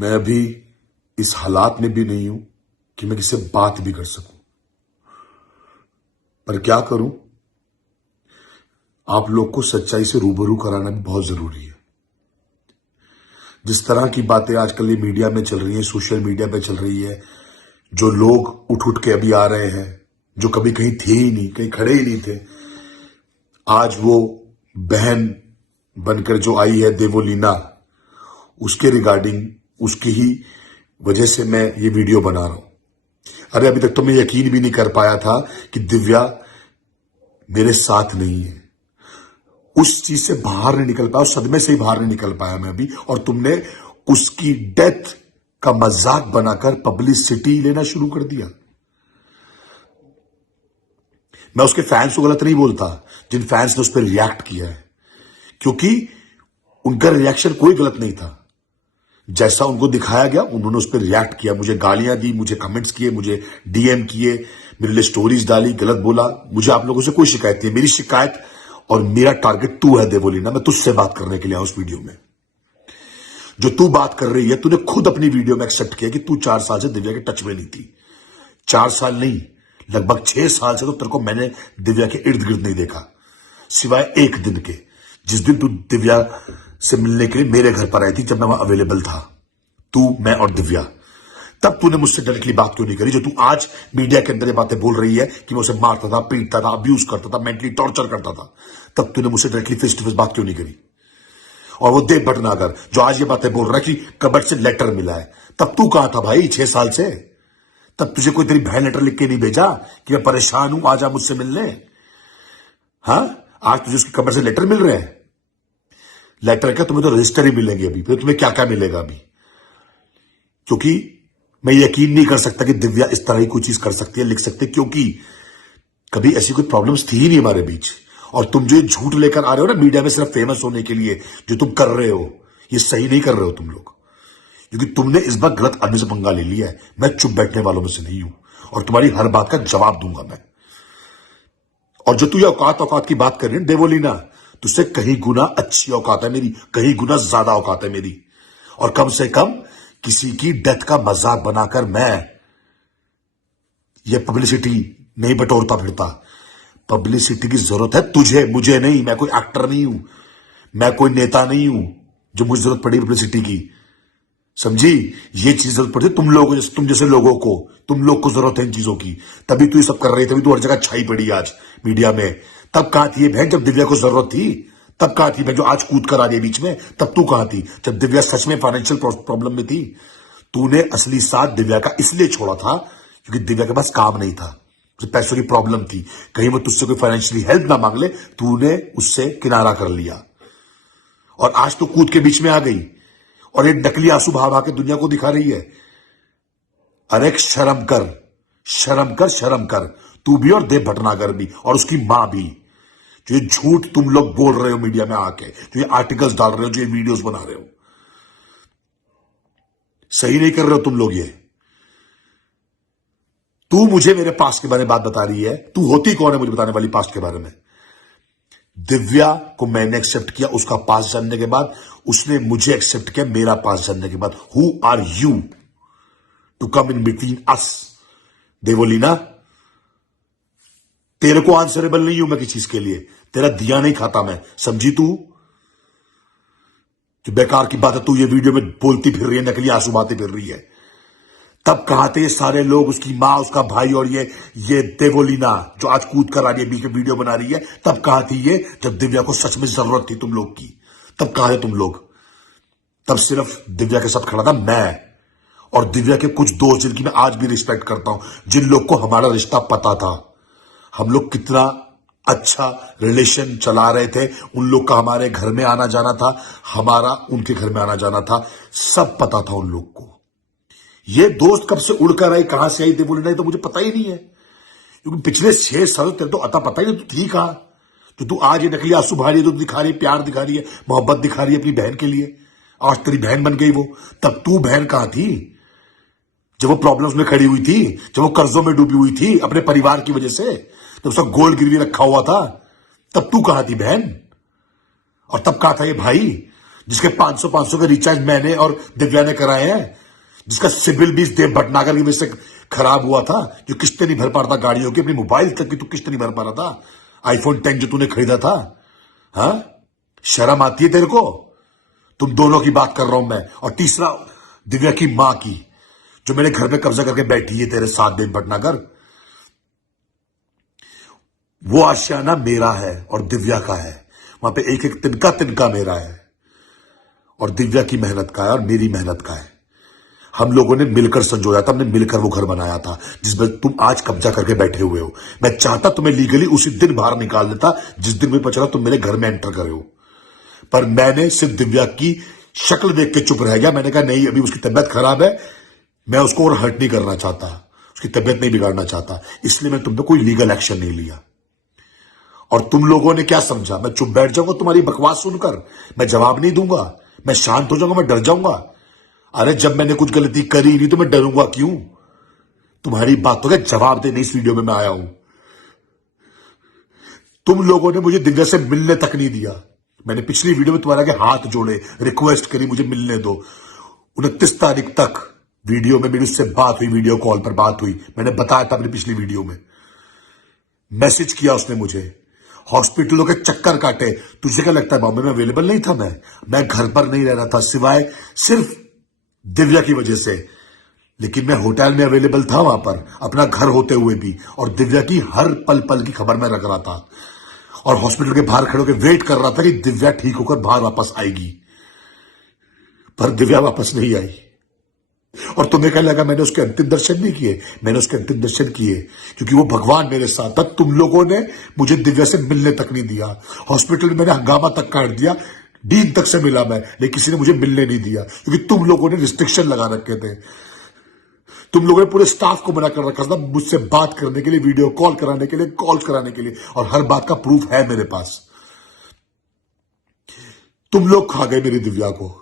मैं अभी इस हालात में भी नहीं हूं कि मैं किसी से बात भी कर सकूं, पर क्या करूं, आप लोग को सच्चाई से रूबरू कराना भी बहुत जरूरी है। जिस तरह की बातें आजकल ये मीडिया में चल रही है, सोशल मीडिया पे चल रही है, जो लोग उठ उठ के अभी आ रहे हैं, जो कभी कहीं थे ही नहीं, कहीं खड़े ही नहीं थे, आज वो बहन बनकर जो आई है देवोलीना, उसके रिगार्डिंग, उसकी ही वजह से मैं ये वीडियो बना रहा हूं। अरे अभी तक तो मैं यकीन भी नहीं कर पाया था कि दिव्या मेरे साथ नहीं है। उस चीज से बाहर नहीं निकल पाया, उस सदमे से ही बाहर नहीं निकल पाया मैं अभी, और तुमने उसकी डेथ का मजाक बनाकर पब्लिसिटी लेना शुरू कर दिया। मैं उसके फैंस को गलत नहीं बोलता, जिन फैंस ने उस पर रिएक्ट किया है, क्योंकि उनका रिएक्शन कोई गलत नहीं था। जैसा उनको दिखाया गया उन्होंने उस पर रिएक्ट किया, मुझे गालियां दी, मुझे कमेंट्स किए, मुझे डीएम किए, मेरे लिए स्टोरीज डाली, गलत बोला। मुझे आप लोगों से कोई शिकायत नहीं है। मेरी शिकायत और मेरा टारगेट तू है देवोलीना। मैं तुझसे बात करने के लिए आया उस वीडियो में। जो तू बात कर रही है, तूने खुद अपनी वीडियो में एक्सेप्ट किया कि तू 4 साल से दिव्या के टच में नहीं थी। 4 साल नहीं, लगभग 6 साल से तो तेरे को मैंने दिव्या के इर्द गिर्द नहीं देखा, सिवाय एक दिन के, जिस दिन तू दिव्या से मिलने के लिए मेरे घर पर आई थी, जब मैं वहां अवेलेबल था, तू, मैं और दिव्या। तब तूने मुझसे डायरेक्टली बात क्यों नहीं करी, जो तू आज मीडिया के अंदर ये बातें बोल रही है कि मैं उसे मारता था, पीटता था, अब्यूज करता था, मेंटली टॉर्चर करता था। तब तूने मुझसे डायरेक्टली फेस टू फेस बात क्यों नहीं करी? और वो देव भटनागर जो आज ये बातें बोल रहा है कि कबट से लेटर मिला है, तब तू कहां था भाई 6 साल से? तब तुझे कोई तेरी बहन लेटर लिख के नहीं भेजा कि मैं परेशान हूं, आजा मुझसे मिलने? हाँ, आज तुझे उसकी कबट से लेटर मिल रहे हैं। लेटर क्या, तुम्हें तो रजिस्टर ही मिलेंगे अभी, फिर तुम्हें क्या क्या मिलेगा अभी? क्योंकि मैं यकीन नहीं कर सकता कि दिव्या इस तरह की कोई चीज कर सकती है, लिख सकती है, क्योंकि कभी ऐसी कोई प्रॉब्लम्स थी ही नहीं हमारे बीच। और तुम जो झूठ लेकर आ रहे हो ना मीडिया में सिर्फ फेमस होने के लिए, जो तुम कर रहे हो, ये सही नहीं कर रहे हो तुम लोग, क्योंकि तुमने इस बार गलत आदमी से पंगा ले लिया है। मैं चुप बैठने वालों में से नहीं हूं, और तुम्हारी हर बात का जवाब दूंगा मैं। और जो तू ये औकात औकात की बात कर रही है देवोलीना, तुझसे कहीं गुना अच्छी औकात है मेरी, कहीं गुना ज्यादा औकात है मेरी। और कम से कम किसी की डेथ का मजाक बनाकर मैं ये पब्लिसिटी नहीं बटोरता फिरता। पब्लिसिटी की जरूरत है तुझे, मुझे नहीं। मैं कोई एक्टर नहीं हूं, मैं कोई नेता नहीं हूं जो मुझे जरूरत पड़ी पब्लिसिटी की, समझी? ये चीज जरूरत पड़ती है तुम लोगों, तुम जैसे लोगों को, तुम लोग को जरूरत है इन चीजों की। तभी तू ये सब कर रही, तभी तू हर जगह छाई पड़ी आज मीडिया में। तब कहां थी ये बहन जब दिव्या को जरूरत थी? तब कहां थी बहन जो आज कूद कर आ गई बीच में? तब तू कहां थी जब दिव्या सच में फाइनेंशियल प्रॉब्लम में थी? तूने असली साथ दिव्या का इसलिए छोड़ा था क्योंकि दिव्या के पास काम नहीं था, पैसों की प्रॉब्लम थी, कहीं वो तुझसे कोई फाइनेंशियली हेल्प ना मांग ले, तूने उससे किनारा कर लिया। और आज तो कूद के बीच में आ गई और एक नकली आंसू बहा बहा के दुनिया को दिखा रही है। अरे शर्म कर, शर्म कर, शर्म कर, तू भी और देव भटनागर भी और उसकी मां भी। जो ये झूठ तुम लोग बोल रहे हो मीडिया में आके, जो ये आर्टिकल्स डाल रहे हो, जो ये वीडियोस बना रहे हो, सही नहीं कर रहे हो तुम लोग ये। तू मुझे मेरे पास्ट के बारे में बात बता रही है, तू होती कौन है मुझे बताने वाली पास्ट के बारे में? दिव्या को मैंने एक्सेप्ट किया उसका पास्ट जानने के बाद, उसने मुझे एक्सेप्ट किया मेरा पास्ट जानने के बाद। Who are you to come in between us? Devoleena, तेरे को आंसरेबल नहीं हूं मैं किसी चीज के लिए, तेरा दिया नहीं खाता मैं, समझी तू? जो बेकार की बात है तू ये वीडियो में बोलती फिर रही है, नकली आंसू बातें फिर रही है। तब कहां थे सारे लोग, उसकी मां, उसका भाई, और ये देवोलीना जो आज कूद कर आ रही है, बीच में वीडियो बना रही है? तब कहां थी ये जब दिव्या को सच में जरूरत थी तुम लोग की? तब कहां थे तुम लोग? तब सिर्फ दिव्या के साथ खड़ा था मैं और दिव्या के कुछ दोस्त, जिनकी मैं आज भी रिस्पेक्ट करता हूं, जिन लोग को हमारा रिश्ता पता था, हम लोग कितना अच्छा रिलेशन चला रहे थे, उन लोग का हमारे घर में आना जाना था, हमारा उनके घर में आना जाना था, सब पता था उन लोग को। ये दोस्त कब से उड़कर आई, कहां से आई देवोलीना, तो मुझे पता ही नहीं है, क्योंकि पिछले 6 साल तेरे तो अता पता ही नहीं तू थी कहां। तो तू आज ये नकली आंसू बहा रही है, तो दिखा रही है, प्यार दिखा रही है, मोहब्बत दिखा रही है अपनी बहन के लिए। आज तेरी बहन बन गई वो, तब तू बहन कहां थी जब वो प्रॉब्लम्स में खड़ी हुई थी, जब वो कर्जों में डूबी हुई थी अपने परिवार की वजह से, जब उसका गोल्ड गिरवी रखा हुआ था? तब तू कहां थी बहन? और तब कहां था ये भाई जिसके 500 के रिचार्ज मैंने और दिव्या ने कराए हैं, जिसका सिविल भी देव भटनागर की वजह से खराब हुआ था, जो किस्तें नहीं भर पा रहा था गाड़ियों की, अपनी मोबाइल तक की तो किस्त नहीं भर पा रहा था, आईफोन 10 जो तूने खरीदा था। हाँ, शर्म आती है तेरे को? तुम दोनों की बात कर रहा हूं मैं। और तीसरा, दिव्या की मां की, जो मेरे घर में कब्जा करके बैठी है तेरे साथ देव भटनागर। वो आशियाना मेरा है और दिव्या का है, वहां पे एक एक तिनका तिनका मेरा है, और दिव्या की मेहनत का है और मेरी मेहनत का है। हम लोगों ने मिलकर संजोया था, हमने मिलकर वो घर बनाया था जिसमें तुम आज कब्जा करके बैठे हुए हो। मैं चाहता तुम्हें लीगली उसी दिन बाहर निकाल देता जिस दिन मुझे पता चला तुम मेरे घर में एंटर करे हो, पर मैंने सिर्फ दिव्या की शक्ल देख के चुप रह गया। मैंने कहा नहीं, अभी उसकी तबियत खराब है, मैं उसको और हर्ट नहीं करना चाहता, उसकी तबियत नहीं बिगाड़ना चाहता, इसलिए मैं तुम पे कोई लीगल एक्शन नहीं लिया। और तुम लोगों ने क्या समझा, मैं चुप बैठ जाऊंगा तुम्हारी बकवास सुनकर? मैं जवाब नहीं दूंगा, मैं शांत हो जाऊंगा, मैं डर जाऊंगा? अरे जब मैंने कुछ गलती करी नहीं तो मैं डरूंगा क्यों? तुम्हारी बातों का जवाब देने इस वीडियो में मैं आया हूं। तुम लोगों ने मुझे दिव्या से मिलने तक नहीं दिया। मैंने पिछली वीडियो में तुम्हारे आगे हाथ जोड़े, रिक्वेस्ट करी मुझे मिलने दो। 29 तारीख तक वीडियो में मेरी उससे बात हुई, वीडियो कॉल पर बात हुई, मैंने बताया था अपनी पिछली वीडियो में। मैसेज किया उसने मुझे, हॉस्पिटलों के चक्कर काटे। तुझे क्या लगता है बॉम्बे में अवेलेबल नहीं था? मैं घर पर नहीं रह रहा था, सिवाय सिर्फ दिव्या की वजह से। लेकिन मैं होटल में अवेलेबल था वहां पर, अपना घर होते हुए भी, और दिव्या की हर पल पल की खबर मैं रख रहा था, और हॉस्पिटल के बाहर खड़े होकर वेट कर रहा था कि दिव्या ठीक होकर बाहर वापस आएगी। पर दिव्या वापस नहीं आई। और तुम्हें क्या लगा मैंने उसके अंतिम दर्शन नहीं किए? मैंने उसके अंतिम दर्शन किए क्योंकि वो भगवान मेरे साथ था। तुम लोगों ने मुझे दिव्या से मिलने तक नहीं दिया, हॉस्पिटल में मैंने हंगामा तक काट दिया, डीन तक से मिला मैं, लेकिन किसी ने मुझे मिलने नहीं दिया क्योंकि तुम लोगों ने रिस्ट्रिक्शन लगा रखे थे। तुम लोगों ने पूरे स्टाफ को मना कर रखा था मुझसे बात करने के लिए, वीडियो कॉल कराने के लिए, कॉल कराने के लिए, और हर बात का प्रूफ है मेरे पास। तुम लोग खा गए मेरी दिव्या को।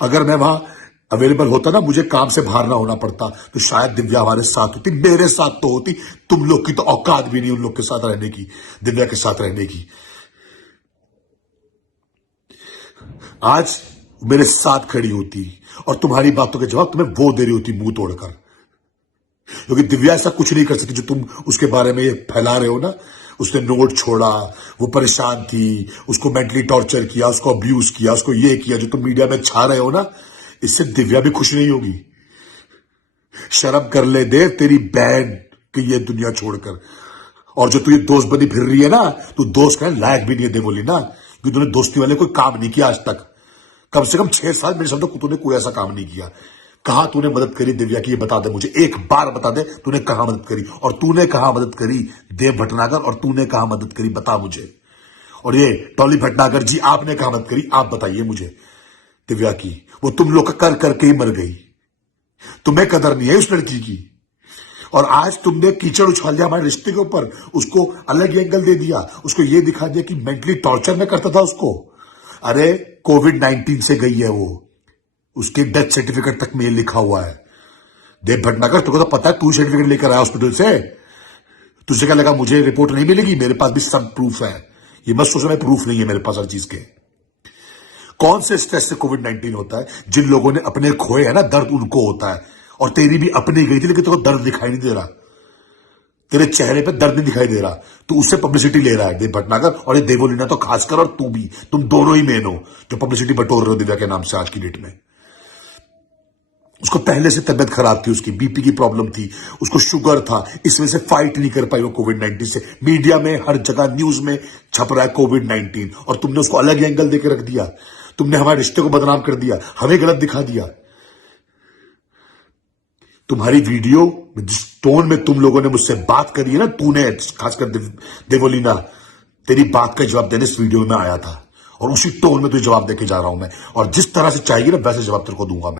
अगर मैं वहां अवेलेबल होता ना, मुझे काम से बाहर ना होना पड़ता, तो शायद दिव्या हमारे साथ होती, मेरे साथ तो होती। तुम लोग की तो औकात भी नहीं उन लोग के साथ रहने की, दिव्या के साथ रहने की। आज मेरे साथ खड़ी होती और तुम्हारी बातों के जवाब तुम्हें वो दे रही होती मुंह तोड़कर, क्योंकि दिव्या ऐसा कुछ नहीं कर सकती जो तुम उसके बारे में ये फैला रहे हो ना। उसने नोट छोड़ा, वो परेशान थी, उसको मेंटली टॉर्चर किया, उसको अब्यूज किया, उसको ये किया जो तुम मीडिया में छा रहे हो ना, इससे दिव्या भी खुश नहीं होगी। शर्म कर ले देव, तेरी बहन की ये दुनिया छोड़कर। और जो तू ये दोस्त बनी फिर रही है ना, तू दोस्त का लायक भी नहीं है देवोली ना, क्योंकि तूने दोस्ती वाले कोई काम नहीं किया आज तक। कम से कम 6 साल मेरे साथ तूने कोई ऐसा काम नहीं किया। कहां तूने मदद करी दिव्या की, ये बता दे मुझे, एक बार बता दे तूने कहां मदद करी, और तूने कहां मदद करी देव भटनागर, और तूने कहां मदद करी बता मुझे। और ये टॉली भटनागर जी, आपने कहां मदद करी, आप बताइए मुझे। दिव्या की वो तुम लोग कर करके ही मर गई, तुम्हें कदर नहीं है उस लड़की की। और आज तुमने कीचड़ उछाल दिया हमारे रिश्ते के ऊपर, उसको अलग एंगल दे दिया, उसको ये दिखा दिया कि मेंटली टॉर्चर में करता था उसको। अरे कोविड-19 से गई है वो, उसके डेथ सर्टिफिकेट तक में ये लिखा हुआ है। देव भटनागर, तुमको तो पता है, तू सर्टिफिकेट लेकर आया हॉस्पिटल से। तुझे क्या लगा मुझे रिपोर्ट नहीं मिलेगी? मेरे पास भी सब प्रूफ है, ये मत सोचो मैं प्रूफ नहीं है मेरे पास हर चीज के। कौन से स्ट्रेस से कोविड-19 होता है? जिन लोगों ने अपने खोए है ना, दर्द उनको होता है। और तेरी भी अपनी गई थी, लेकिन तेरे को दर्द दिखाई नहीं दे रहा, तेरे चेहरे पे दर्द नहीं दिखाई दे रहा, तो उससे पब्लिसिटी ले रहा है देव भटनागर। और ये देवोलीना तो खासकर, और तू भी, तुम दोनों ही मेन हो जो पब्लिसिटी बटोर रहे हो दिव्या के नाम से आज की डेट में। उसको पहले से तबियत खराब थी, उसकी बीपी की प्रॉब्लम थी, उसको शुगर था, इस वजह से फाइट नहीं कर पाई वो कोविड-19 से। मीडिया में हर जगह न्यूज में छप रहा है कोविड-19, और तुमने उसको अलग एंगल देकर रख दिया। तुमने हमारे रिश्ते को बदनाम कर दिया, हमें गलत दिखा दिया। तुम्हारी वीडियो जिस टोन में तुम लोगों ने मुझसे बात करी है ना, तूने खासकर देवोलीना, तेरी बात का जवाब देने इस वीडियो में आया था, और उसी टोन में तुझे जवाब देके जा रहा हूं मैं। और जिस तरह से चाहिए ना वैसे जवाब तेरे को दूंगा मैं।